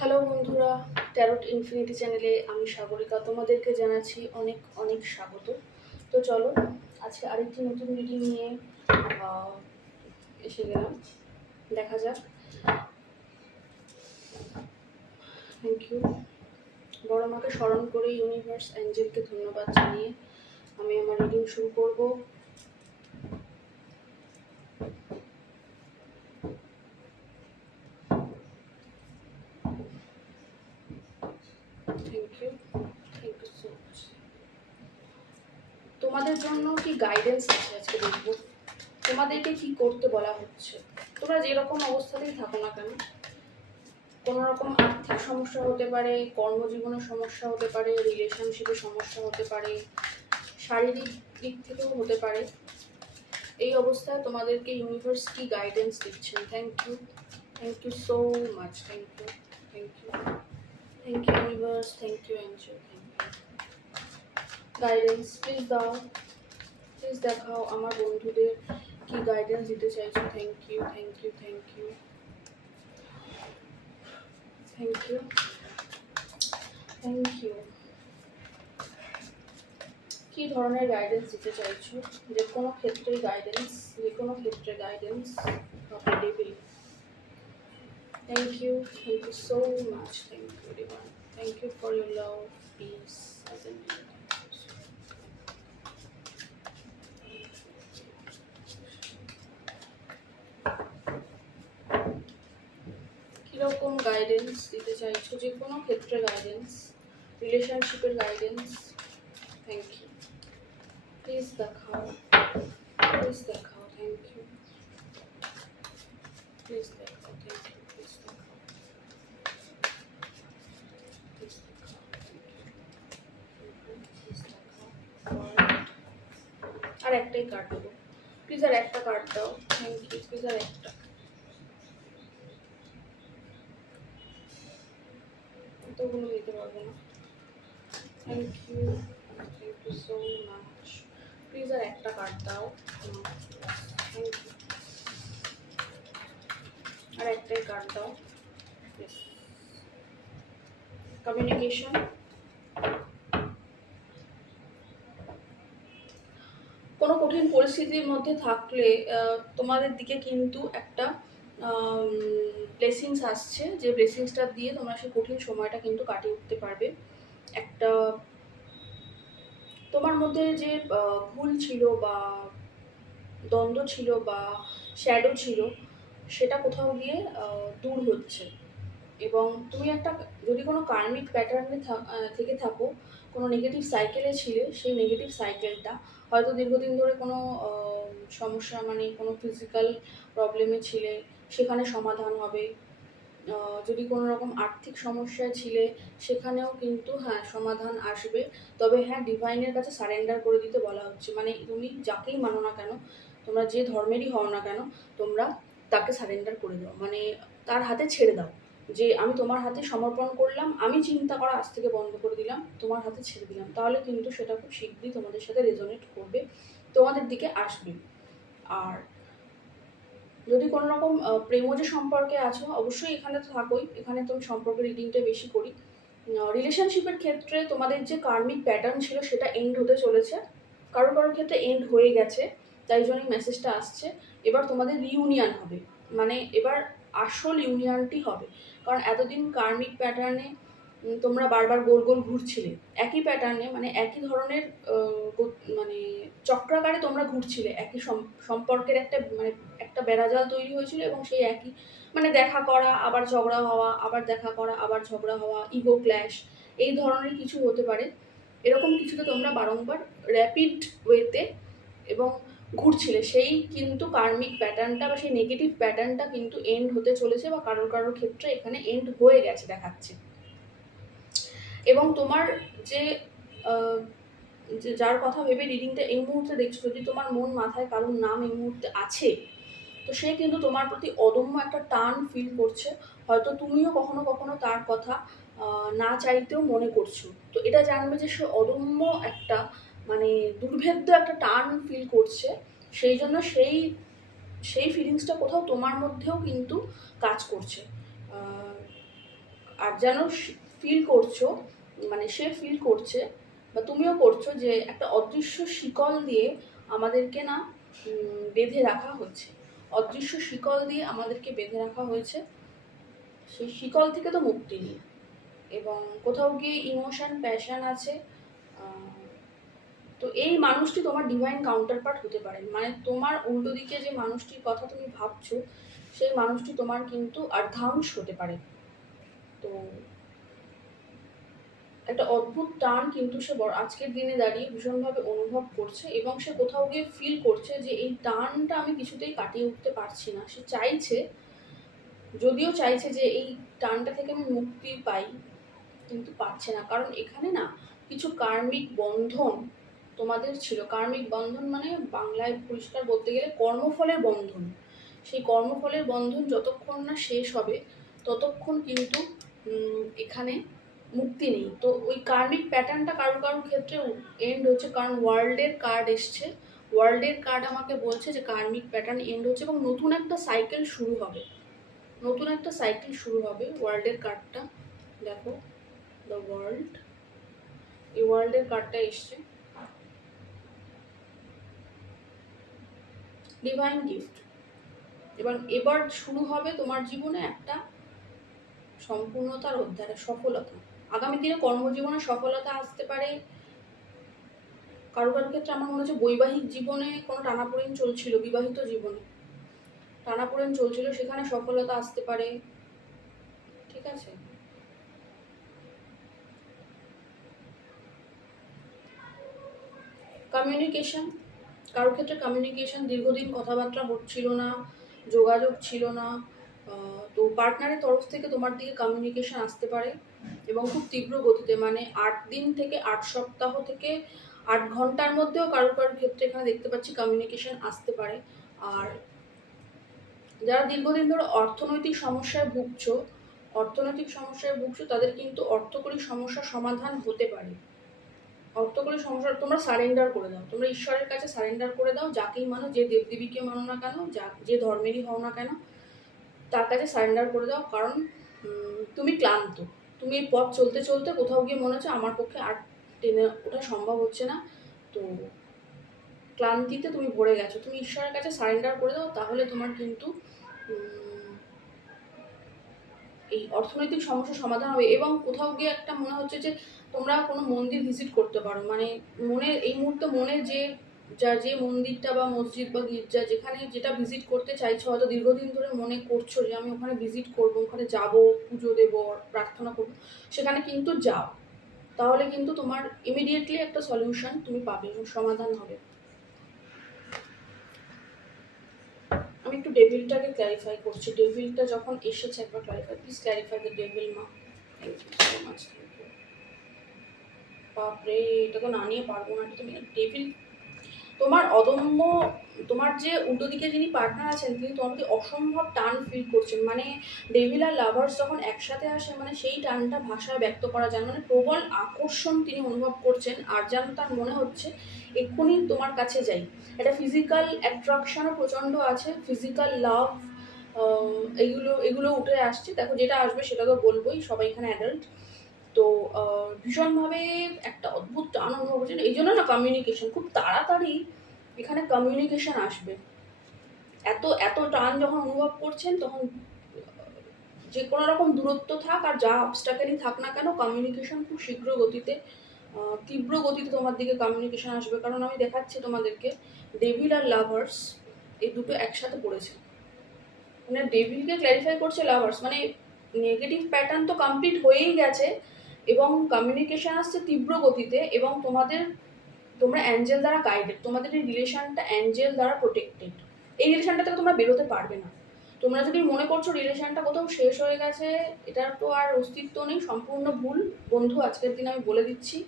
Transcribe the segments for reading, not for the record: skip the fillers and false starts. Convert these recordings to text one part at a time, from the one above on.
Hello বন্ধুরা, tarot infinity চ্যানেলে আমি সাগরিকা তোমাদেরকে জানাচ্ছি অনেক অনেক স্বাগত। তো চলো আজকে আরেকটি নতুন রিডিং নিয়ে আহ, এসে গেলাম। দেখা যাক। Thank you. বড় মাকে স্মরণ করে ইউনিভার্স অ্যাঞ্জেলকে ধন্যবাদ জানিয়ে আমি আমার রিডিং শুরু করব। Thank you, thank you so much. তোমাদের জন্য কি গাইডেন্স আছে আজকে দেখবো। তোমাদেরকে কি করতে বলা হচ্ছে। তোমরা যেরকম অবস্থাতেই থাকো না কেন, কোনো রকম আর্থিক সমস্যা হতে পারে, কর্মজীবনের সমস্যা হতে পারে, রিলেশনশিপের সমস্যা হতে পারে, শারীরিক দিক থেকেও হতে পারে। এই অবস্থায় তোমাদেরকে ইউনিভার্স কি গাইডেন্স দিচ্ছেন। Thank you so much. Thank you, thank you, thank you universe, thank you angel, thank you. Guidance please দাও, প্লিজ দেখাও আমার বন্ধুদের কি গাইডেন্স দিতে চাইছো। Thank you, thank you, thank you, thank you, thank you. কি ধরনের গাইডেন্স দিতে চাইছো, যে কোনো ক্ষেত্রে গাইডেন্স, যে কোনো ক্ষেত্রে guidance devil. Thank you so much. Thank you everyone. Thank you for your love, peace and কীরকম গাইডেন্স দিতে চাইছো, যে কোনো ক্ষেত্রে গাইডেন্স, রিলেশনশিপের গাইডেন্স। থ্যাংক ইউ, প্লিজ দেখাও, প্লিজ দেখাও। থ্যাংক ইউ, প্লিজ দেখাও। থ্যাংক ইউ, প্লিজ দেখাও, প্লিজ দেখাও। প্লিজ দেখাও। আর একটাই কার্ড দেবো প্লিজ, আর একটা কার্ড দাও। থ্যাংক ইউ, প্লিজ আর একটা। এতগুলো দিতে পারবো না। Thank you so much. Please আর একটা কার্ড দাও। থ্যাংক ইউ, আর একটাই কার্ড দাও। কমিউনিকেশন। কোনো কঠিন পরিস্থিতির মধ্যে থাকলে তোমাদের দিকে কিন্তু একটা ব্লেসিংস আসছে, যে ব্লেসিংসটা দিয়ে তোমরা সেই কঠিন সময়টা কিন্তু কাটিয়ে উঠতে পারবে। একটা তোমার মধ্যে যে ভুল ছিল বা দ্বন্দ্ব ছিল বা শ্যাডো ছিল, সেটা কোথাও গিয়ে দূর হচ্ছে। এবং তুমি একটা, যদি কোনো কার্মিক প্যাটার্নে থেকে থাকো, কোনো নেগেটিভ সাইকেলে ছিলে, সেই নেগেটিভ সাইকেলটা হয়তো দীর্ঘদিন ধরে কোনো সমস্যা, মানে কোনো ফিজিক্যাল প্রবলেমে ছিলে, সেখানে সমাধান হবে। যদি কোনো রকম আর্থিক সমস্যায় ছিলে, সেখানেও কিন্তু হ্যাঁ সমাধান আসবে। তবে হ্যাঁ, ডিভাইনের কাছে সারেন্ডার করে দিতে বলা হচ্ছে। মানে তুমি যাকেই মানো না কেন, তোমরা যে ধর্মেরই হও না কেন, তোমরা তাকে সারেন্ডার করে দাও, মানে তার হাতে ছেড়ে দাও। যে আমি তোমার হাতে সমর্পণ করলাম, আমি চিন্তা করা আজ থেকে বন্ধ করে দিলাম, তোমার হাতে ছেড়ে দিলাম। তাহলে কিন্তু সেটা খুব শীঘ্রই তোমাদের সাথে রেজোনেট করবে, তোমাদের দিকে আসবে। আর যদি কোনো রকম প্রেমজ সম্পর্কে আছো, অবশ্যই এখানে তো থাকোই, এখানে তো আমি সম্পর্কের রিডিংটা বেশি করি। রিলেশনশিপের ক্ষেত্রে তোমাদের যে কার্মিক প্যাটার্ন ছিল সেটা এন্ড হতে চলেছে, কারোর কারোর ক্ষেত্রে এন্ড হয়ে গেছে, তাই জন্যই মেসেজটা আসছে। এবার তোমাদের রিউনিয়ন হবে, মানে এবার আসল ইউনিয়নটি হবে। কারণ এতদিন কার্মিক প্যাটার্নে তোমরা বারবার গোল গোল ঘুরছিলে একই প্যাটার্নে, মানে একই ধরনের মানে চক্রাকারে তোমরা ঘুরছিলে একই সম্পর্কের একটা, মানে একটা বেড়াজাল তৈরি হয়েছিল, এবং সেই একই, মানে দেখা করা আবার ঝগড়া হওয়া, আবার দেখা করা আবার ঝগড়া হওয়া, ইগো ক্ল্যাশ, এই ধরনের কিছু হতে পারে। এরকম কিছুতে তোমরা বারংবার র্যাপিড ওয়েতে এবং ঘুরছিলে, সেই কিন্তু কার্মিক প্যাটার্নটা বা সেই নেগেটিভ প্যাটার্নটা কিন্তু এন্ড হতে চলেছে, বা কারোর কারোর ক্ষেত্রে এখানে এন্ড হয়ে গেছে দেখাচ্ছে। এবং তোমার যে যার কথা ভেবে রিডিংটা এই মুহূর্তে দেখছো, যদি তোমার মন মাথায় কারোর নাম এই মুহূর্তে আছে, তো সে কিন্তু তোমার প্রতি অদম্য একটা টান ফিল করছে। হয়তো তুমিও কখনো কখনো তার কথা না চাইতেও মনে করছো। তো এটা জানবে যে সে অদম্য একটা, মানে দুর্ভেদ্য একটা টান ফিল করছে। সেই জন্য সেই ফিলিংসটা কোথাও তোমার মধ্যেও কিন্তু কাজ করছে। আর যেন ফিল করছো, মানে সে ফিল করছে বা তুমিও করছো যে একটা অদৃশ্য শিকল দিয়ে আমাদেরকে না বেঁধে রাখা হচ্ছে, অদৃশ্য শিকল দিয়ে আমাদেরকে বেঁধে রাখা হয়েছে, সেই শিকল থেকে তো মুক্তি নেই। এবং কোথাও গিয়ে ইমোশন প্যাশন আছে। তো এই মানুষটি তোমার ডিভাইন কাউন্টার পার্ট হতে পারে, মানে তোমার উল্টো দিকে যে মানুষটির কথা তুমি ভাবছো সেই মানুষটি তোমার কিন্তু অর্ধাংশ হতে পারে। তো একটা অদ্ভুত টান কিন্তু সে আজকের দিনে দাঁড়িয়ে ভীষণভাবে অনুভব করছে, এবং সে কোথাও গিয়ে ফিল করছে যে এই টানটা আমি কিছুতেই কাটিয়ে উঠতে পারছি না। সে চাইছে, যদিও চাইছে যে এই টানটা থেকে আমি মুক্তি পাই, কিন্তু পাচ্ছে না। কারণ এখানে না কিছু কার্মিক বন্ধন তোমাদের ছিল। কার্মিক বন্ধন মানে বাংলায় পরিষ্কার বলতে গেলে কর্মফলের বন্ধন। সেই কর্মফলের বন্ধন যতক্ষণ না শেষ হবে ততক্ষণ কিন্তু এখানে মুক্তি নেই। তো ওই কার্মিক প্যাটার্নটা কারো কারোর ক্ষেত্রে এন্ড হচ্ছে, কারণ ওয়ার্ল্ডের কার্ড এসছে। ওয়ার্ল্ডের কার্ড আমাকে বলছে যে কার্মিক প্যাটার্ন এন্ড হচ্ছে এবং নতুন একটা সাইকেল শুরু হবে, নতুন একটা সাইকেল শুরু হবে। ওয়ার্ল্ডের কার্ডটা দেখো, দ্য ওয়ার্ল্ড, এই ওয়ার্ল্ডের কার্ডটা এসছে, ডিভাইন গিফট। এবার শুরু হবে তোমার জীবনে একটা সম্পূর্ণতার অধ্যায়, সফলতা। আগামী দিনে কর্মজীবনে সফলতা আসতে পারে। কারো কারো ক্ষেত্রে আমার মনে হচ্ছে বৈবাহিক জীবনে কোনো টানাপোড়েন চলছিল, বিবাহিত জীবনে টানাপোড়েন চলছিল, সেখানে সফলতা আসতে পারে। ঠিক আছে, কমিউনিকেশন, কারোর ক্ষেত্রে কমিউনিকেশন, দীর্ঘদিন কথাবার্তা হচ্ছিল না, যোগাযোগ ছিল না, তো পার্টনারের তরফ থেকে তোমার দিকে কমিউনিকেশন আসতে পারে এবং খুব তীব্র গতিতে, মানে 8 দিন থেকে 8 সপ্তাহ থেকে 8 ঘন্টার মধ্যেও কারোর কারোর ক্ষেত্রে এখানে দেখতে পাচ্ছি কমিউনিকেশন আসতে পারে। আর যারা দীর্ঘদিন ধরে অর্থনৈতিক সমস্যায় ভুগছো তাদের কিন্তু অর্থকরী সমস্যার সমাধান হতে পারে। অর্থকরী সমস্যা তোমরা সারেন্ডার করে দাও, তোমরা ঈশ্বরের কাছে সারেন্ডার করে দাও, যাকেই মানো, যে দেবদেবীকে মানো না কেন, যে ধর্মেরই হও না কেন, তার কাছে সারেন্ডার করে দাও। কারণ তুমি ক্লান্ত, তুমি এই পথ চলতে চলতে কোথাও গিয়ে মনে হচ্ছে আমার পক্ষে আর টেনে ওঠা সম্ভব হচ্ছে না। তো ক্লান্তিতে তুমি ভরে গেছো, তুমি ঈশ্বরের কাছে সারেন্ডার করে দাও, তাহলে তোমার কিন্তু এই অর্থনৈতিক সমস্যার সমাধান হবে। এবং কোথাও গিয়ে একটা মনে হচ্ছে যে তোমরা কোনো মন্দির ভিজিট করতে পারো, মানে মনে এই মুহূর্তে মনে যে মন্দিরটা বা মসজিদ বা গির্জা যেখানে যেটা ভিজিট করতে চাইছো, হয়তো দীর্ঘদিন ধরে মনে করছো যে আমি ওখানে ভিজিট করবো, ওখানে যাবো, পুজো দেবো, প্রার্থনা করবো, সেখানে কিন্তু যাও, তাহলে কিন্তু তোমার ইমিডিয়েটলি একটা সলিউশন তুমি পাবে, সমাধান হবে। আমি একটু ডেভিলটাকে ক্ল্যারিফাই করছি, ডেভিলটা যখন এসেছে একবার clarify, please clarify the devil মা। Thank you so much, thank you. বাপরে, এটা তো না নিয়ে পারবো না। তুমি ডেভিল, তোমার অদম্য, তোমার যে উল্টো দিকে যিনি পার্টনার আছেন তিনি তোমার প্রতি অসম্ভব টান ফিল করছেন। মানে ডেভিল আর লাভার্স যখন একসাথে আসে, মানে সেই টানটা ভাষায় ব্যক্ত করা যায়, মানে প্রবল আকর্ষণ তিনি অনুভব করছেন। আর যেন তার মনে হচ্ছে এক্ষুনি তোমার কাছে যাই। একটা ফিজিক্যাল অ্যাট্রাকশনও প্রচণ্ড আছে, ফিজিক্যাল লাভ, এগুলো এগুলো উঠে আসছে। দেখো যেটা আসবে সেটা তো বলবোই, সবাই এখানে অ্যাডাল্ট। তো ভীষণভাবে একটা অদ্ভুত টান অনুভব করছেন। এই জন্য না কমিউনিকেশন খুব তাড়াতাড়ি এখানে কমিউনিকেশন আসবে। এত এত টান যখন অনুভব করছেন তখন যে কোনো রকম দূরত্ব থাক আর যা অবস্টাকেলই থাক না কেন, কমিউনিকেশন খুব শীঘ্র গতিতে, তীব্র গতিতে তোমার দিকে কমিউনিকেশন আসবে। কারণ আমি দেখাচ্ছি তোমাদেরকে ডেভিল আর লাভার্স এই দুটো একসাথে পড়েছে, মানে ডেভিলকে ক্ল্যারিফাই করছে লাভার্স, মানে নেগেটিভ প্যাটার্ন তো কমপ্লিট হয়েই গেছে এবং কমিউনিকেশন আসছে তীব্র গতিতে। এবং তোমরা অ্যাঞ্জেল দ্বারা গাইডেড, তোমাদের এই রিলেশনটা অ্যাঞ্জেল দ্বারা প্রোটেক্টেড। এই রিলেশনটা থেকে তোমরা বেরোতে পারবে না। তোমরা যদি মনে করছো রিলেশনটা কোথাও শেষ হয়ে গেছে, এটার তো আর অস্তিত্ব নেই, সম্পূর্ণ ভুল বন্ধু, আজকের দিন আমি বলে দিচ্ছি।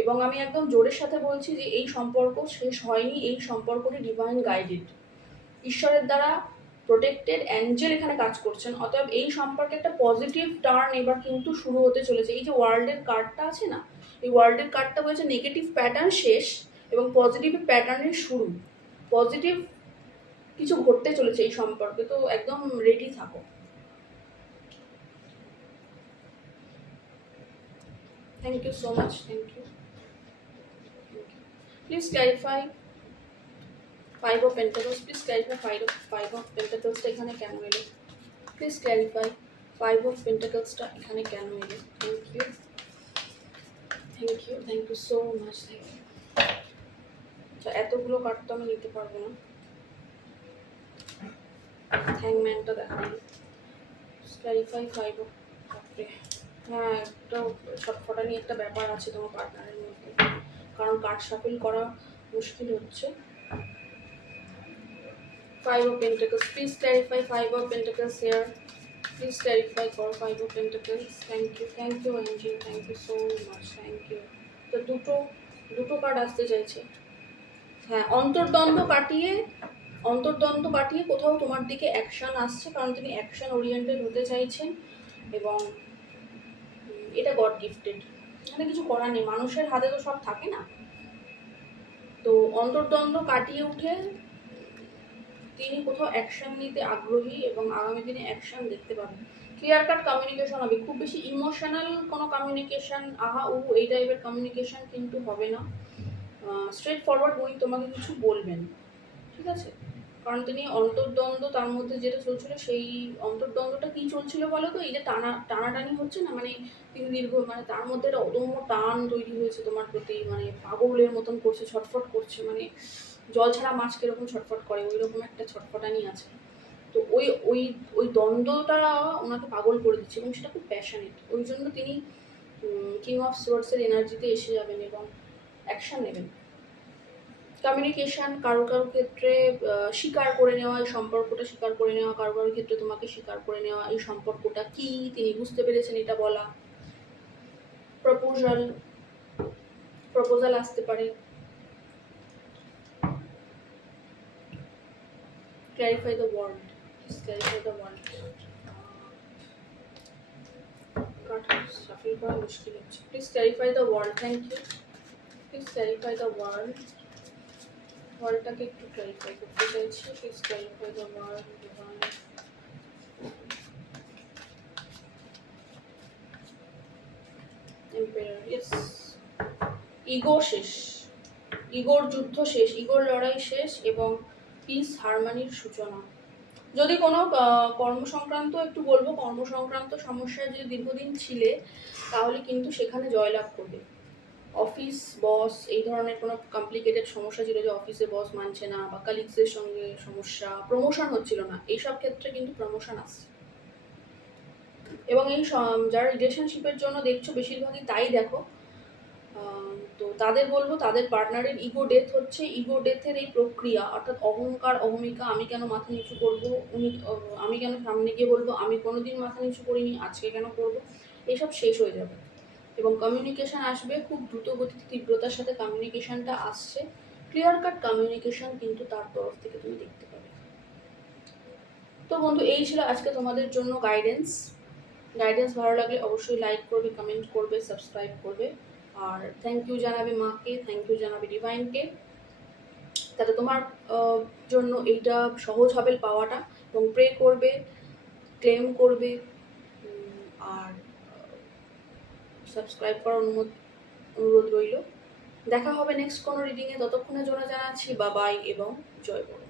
এবং আমি একদম জোরের সাথে বলছি যে এই সম্পর্ক শেষ হয়নি, এই সম্পর্কটি ডিভাইন গাইডেড, ঈশ্বরের দ্বারা প্রোটেক্টেড, অ্যাঞ্জেল এখানে কাজ করছেন। অতএব এই সম্পর্কে একটা পজিটিভ টার্ন এবার কিন্তু শুরু হতে চলেছে। এই যে ওয়ার্ল্ডের কার্ডটা আছে না, এই ওয়ার্ল্ডের কার্ডটা বলছে নেগেটিভ প্যাটার্ন শেষ এবং পজিটিভ প্যাটার্নের শুরু, পজিটিভ কিছু ঘটতে চলেছে এই সম্পর্কে। তো একদম রেডি থাকো। Thank you so much, thank you. Please clarify five of pentacles, please clarify five of পেন্টাকলসটা এখানে কেন এলো? প্লিজ ক্ল্যারিফাই ফাইভ অফ পেন্টাকলসটা এখানে কেন এলো? Thank you, thank you, thank you so much, thank you. আচ্ছা, এতগুলো কার্ড তো আমি নিতে পারবো না। হ্যাংম্যানটা দেখাবো। ক্ল্যারিফাই ফাইভ অফ, হ্যাঁ, একটা ছটফটানি একটা ব্যাপার আছে তোমার পার্টনারের মধ্যে, কারণ কার্ড শাফল করা মুশকিল হচ্ছে। Five of Pentacles, please clarify Five of Pentacles here. Please clarify for Five of Pentacles. Thank you Angel, thank you so much, thank you. তো দুটো কার্ড আসতে চাইছে। হ্যাঁ, অন্তর্দ্বন্দ্ব কাটিয়ে কোথাও তোমার দিকে অ্যাকশন আসছে, কারণ তিনি অ্যাকশন ওরিয়েন্টেড হতে চাইছেন এবং এটা গড গিফটেড, এখানে কিছু করার নেই, মানুষের হাতে তো সব থাকে না। তো অন্তর্দ্বন্দ্ব কাটিয়ে উঠে তিনি কোথাও অ্যাকশন নিতে আগ্রহী এবং আগামী দিনে অ্যাকশন দেখতে পাবেন। ক্লিয়ার কাট কমিউনিকেশন হবে, খুব বেশি ইমোশনাল কোনো কমিউনিকেশন এই টাইপের কমিউনিকেশন কিন্তু হবে না। স্ট্রেট ফরওয়ার্ড উনি তোমাকে কিছু বলবেন, ঠিক আছে? কারণ তিনি অন্তর্দ্বন্দ্ব, তার মধ্যে যেটা চলছিল সেই অন্তর্দ্বন্দ্বটা কী চলছিল বলো তো? এই যে টানাটানি হচ্ছে না, মানে তিনি তার মধ্যে একটা অদম্য টান তৈরি হয়েছে তোমার প্রতি, মানে পাগলের মতন করছে, ছটফট করছে, মানে জল ছাড়া মাছ কিরকম ছটফট করে ওই রকম একটা ছটফটানি আছে। তো ওই ওই ওই দ্বন্দ্বটা ওনাকে পাগল করে দিচ্ছে এবং সেটা খুব প্যাশনেট, ওই জন্য তিনি কিং অফ সোর্সের এনার্জিতে এসে যাবেন এবং অ্যাকশন নেবেন। কমিউনিকেশন কারো ক্ষেত্রে স্বীকার করে নেওয়া, এই সম্পর্কটা স্বীকার করে নেওয়া, কারোর ক্ষেত্রে তোমাকে স্বীকার করে নেওয়া, এই সম্পর্কটা কি তিনি বুঝতে পেরেছেন এটা বলা। প্রপোজাল আসতে পারে। Clarify the world. Please clarify the world. Shuffle করা মুশকিল হচ্ছে। Please clarify the world. Thank you. Please clarify the world. ওয়ার্ল্ডটাকে একটু ক্লারিফাই করতে চাইছি। Please clarify the world. Divine. Emperor. Yes. Ego শেষ, ইগোর যুদ্ধ শেষ, ইগোর লড়াই শেষ এবং পিস হারমানির সূচনা। যদি কোনো কর্মসংক্রান্ত একটু বলবো, কর্মসংক্রান্ত সমস্যায় যদি দীর্ঘদিন ছিলে তাহলে কিন্তু সেখানে জয়লাভ করবে। অফিস বস এই ধরনের কোনো কমপ্লিকেটেড সমস্যা ছিল, যে অফিসে বস মানছে না বা কালিগসের সঙ্গে সমস্যা, প্রমোশন হচ্ছিল না, এইসব ক্ষেত্রে কিন্তু প্রমোশন আসছে। এবং এই যারা রিলেশনশিপের জন্য দেখছো বেশিরভাগই তাই দেখো, তো তাদের বলবো তাদের পার্টনারের ইগো ডেথ হচ্ছে। ইগো ডেথের এই প্রক্রিয়া, অর্থাৎ অহংকার অহমিকা, আমি কেন মাথা নিচু করবো, আমি কেন সামনে গিয়ে বলবো আমি কোনোদিন মাথা নিচু করিনি, আজকে কেন করবো, এইসব শেষ হয়ে যাবে এবং কমিউনিকেশন আসবে। খুব দ্রুত গতিতে তীব্রতার সাথে কমিউনিকেশনটা আসছে। ক্লিয়ার কাট কমিউনিকেশন কিন্তু তার তরফ থেকে তুমি দেখতে পাবে। তো বন্ধু, এই ছিল আজকে তোমাদের জন্য গাইডেন্স। ভালো লাগলে অবশ্যই লাইক করবে, কমেন্ট করবে, সাবস্ক্রাইব করবে, আর থ্যাংক ইউ জানাবে মাকে, থ্যাংক ইউ জানাবে ডিভাইনকে, তাতে তোমার জন্য এইটা সহজ হবে পাওয়াটা, এবং প্রে করবে, ক্লেম করবে, আর সাবস্ক্রাইব করার অনুরোধ রইল। দেখা হবে নেক্সট কোনো রিডিংয়ে, ততক্ষণের জন্য জানাচ্ছি বাবাই এবং জয় বড়।